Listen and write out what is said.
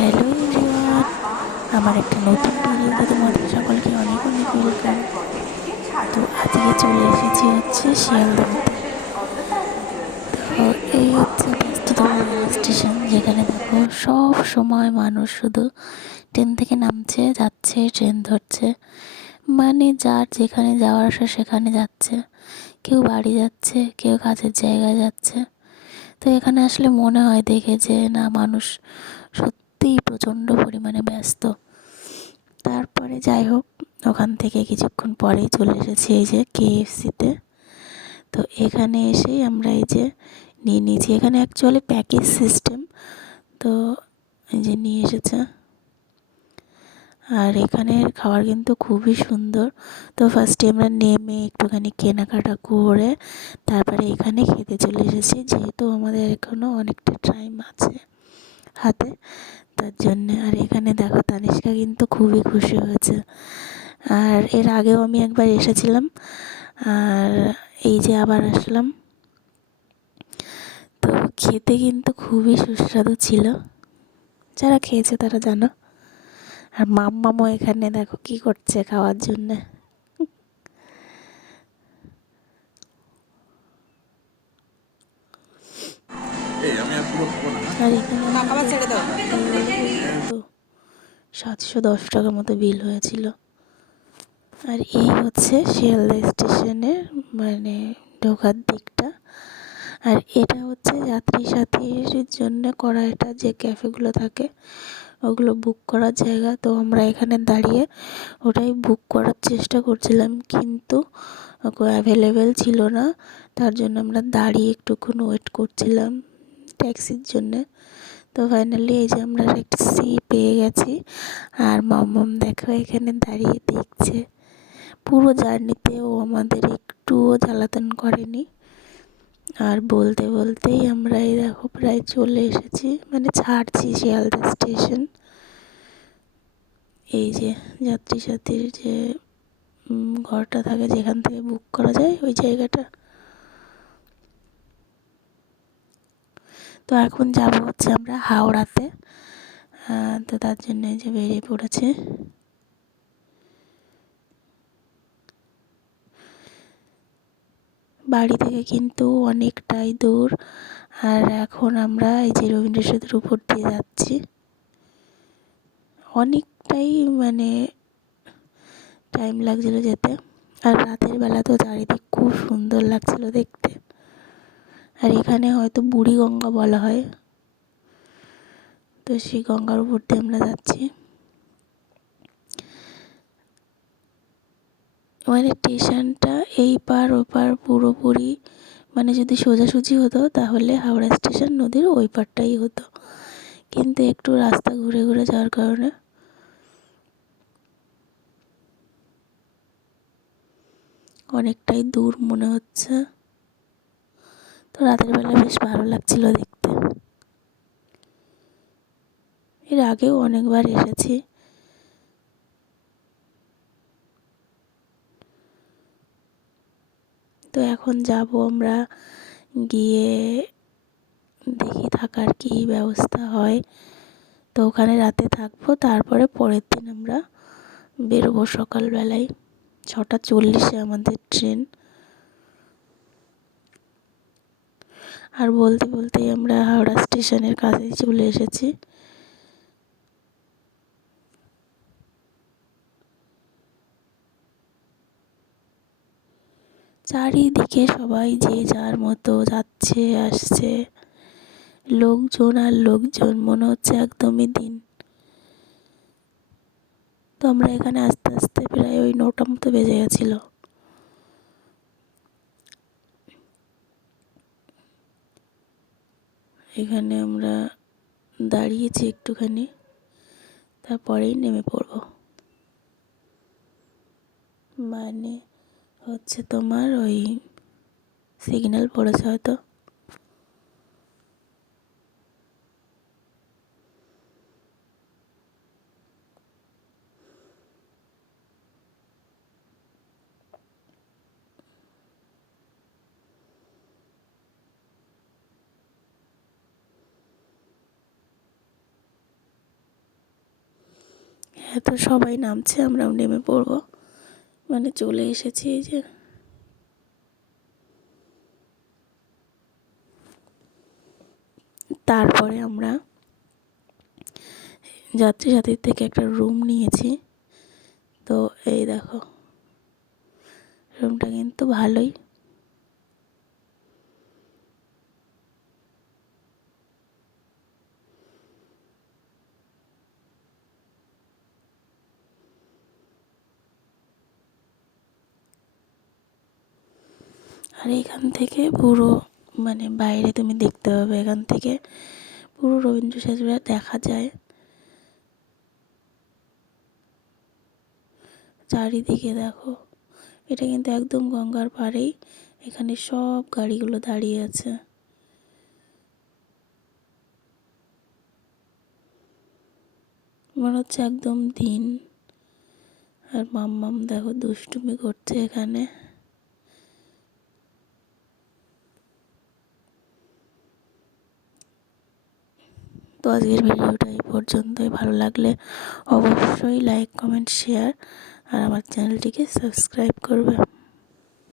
Hello everyone, আমার একটা নতুন ভিডিওতে তোমাদের সকলকে অনেক অনেক ওয়েলকাম। তো আজকে চলে এসেছি হচ্ছে শিয়ালদাতে। তো এই হচ্ছে ব্যস্ততম রেল স্টেশন, যেখানে দেখো সব সময় মানুষ শুধু ট্রেন থেকে নামছে, যাচ্ছে, ট্রেন ধরছে, মানে যার যেখানে যাওয়ার আসে সেখানে যাচ্ছে। কেউ বাড়ি যাচ্ছে, কেউ কাজের জায়গায় যাচ্ছে। তো এখানে আসলে মনে হয় দেখে যে না, মানুষ সত্যিই প্রচণ্ড পরিমাণে ব্যস্ত। তারপরে যাই হোক, ওখান থেকে কিছুক্ষণ পরেই চলে এসেছি এই যে কেএফসিতে। তো এখানে এসেই আমরা এই যে নিয়ে নিয়েছি। এখানে অ্যাকচুয়ালি প্যাকেজ সিস্টেম, তো এই যে নিয়ে এসেছে। আর এখানের খাবার কিন্তু খুবই সুন্দর। তো ফার্স্টে আমরা নেমে একটুখানি কেনাকাটা করে তারপরে এখানে খেতে চলে এসেছি, যেহেতু আমাদের এখনও অনেকটা টাইম আছে হাতে, তার জন্যে। আর এখানে দেখো তানিষ্কা কিন্তু খুবই খুশি হয়েছে। আর এর আগেও আমি একবার এসেছিলাম, আর এই যে আবার আসলাম। তো খেতে কিন্তু খুবই সুস্বাদু ছিল, যারা খেয়েছে তারা জানো। আর মাম্মামও এখানে দেখো কি করছে খাওয়ার জন্যে। আর এখানে ওই কত 710 টাকা মতো বিল হয়েছিল। আর এই হচ্ছে শিয়ালদা স্টেশনের মানে ঢোকার দিকটা। আর এটা হচ্ছে যাত্রী সাথীর জন্য করা, এটা যে ক্যাফেগুলো থাকে ওগুলো বুক করার জায়গা। তো আমরা এখানে দাঁড়িয়ে ওটাই বুক করার চেষ্টা করছিলাম, কিন্তু অ্যাভেলেবেল ছিল না। তার জন্য আমরা দাঁড়িয়ে একটুক্ষণ ওয়েট করছিলাম ট্যাক্সির জন্যে। তো ফাইনালি এই যে আমরা ট্যাক্সি পেয়ে গেছি। আর মাম্মাম দেখো এখানে দাঁড়িয়ে দেখছে। পুরো জার্নিতে ও আমাদের একটুও জ্বালাতন করেনি। আর বলতে বলতেই আমরা এই দেখো প্রায় চলে এসেছি, মানে ছাড়ছি শিয়ালদা স্টেশন। এই যে যাত্রী সাথীর যে ঘরটা থাকে, যেখান থেকে বুক করা যায়, ওই জায়গাটা। তো এখন যাব হচ্ছে আমরা হাওড়াতে। তো তার জন্য এই যে বেরিয়ে পড়েছে। বাড়ি থেকে কিন্তু অনেকটাই দূর। আর এখন আমরা এই যে রবীন্দ্র সেতুর উপর দিয়ে যাচ্ছি, অনেকটাই মানে টাইম লাগছিল যেতে। আর রাতের বেলা তো চারিদিক খুব সুন্দর লাগছিল দেখতে। আর এখানে হয়তো বুড়িগঙ্গা বলা হয়, তো সেই গঙ্গার উপর দিয়ে আমরা যাচ্ছি। মানে স্টেশনটা এই পার ওপার পুরোপুরি, মানে যদি সোজাসুজি হতো তাহলে হাওড়া স্টেশন নদীর ওই পারটাই হতো, কিন্তু একটু রাস্তা ঘুরে ঘুরে যাওয়ার কারণে অনেকটাই দূর মনে হচ্ছে। তো রাতের বেলা বেশ ভালো লাগছিল দেখতে। এর আগেও অনেকবার এসেছি। তো এখন যাব আমরা, গিয়ে দেখি থাকার কী ব্যবস্থা হয়। তো ওখানে রাতে থাকবো, তারপরে পরের দিন আমরা বেরোবো সকালবেলায়। 6:40 আমাদের ট্রেন। আর বলতে বলতেই আমরা হাওড়া স্টেশনের কাছে চলে এসেছি। চারিদিকে সবাই যে যার মতো যাচ্ছে আসছে, লোকজন আর লোকজন, মনে হচ্ছে একদমই দিন। তো আমরা এখানে আস্তে আস্তে প্রায় ওই 9টা মতো বেজে গেছিলো। এখানে আমরা দাঁড়িয়েছি একটুখানি, তারপরেই নেমে পড়ব। মানে হচ্ছে তোমার ওই সিগন্যাল পড়েছে হয়তো। তো সবাই নামছে, আমরাও নেমে পড়বো, মানে চলে এসেছি। এই যে তারপরে আমরা যাত্রী সাথীর থেকে একটা রুম নিয়েছি। তো এই দেখো, রুমটা কিন্তু ভালোই। আর এখান থেকে পুরো মানে বাইরে তুমি দেখতে পাবে, এখান থেকে পুরো রবীন্দ্র সেতুটা দেখা যায়। চারিদিকে দেখো, এটা কিন্তু একদম গঙ্গার পাড়েই, এখানে সব গাড়িগুলো দাঁড়িয়ে আছে। মনে হচ্ছে একদম দিন। আর মাম্মাম দেখো দুষ্টুমি করছে এখানে। তো আজকের ভিডিওটা এই পর্যন্তই। ভালো লাগলে অবশ্যই লাইক, কমেন্ট, শেয়ার আর আমার চ্যানেলটিকে সাবস্ক্রাইব করবে।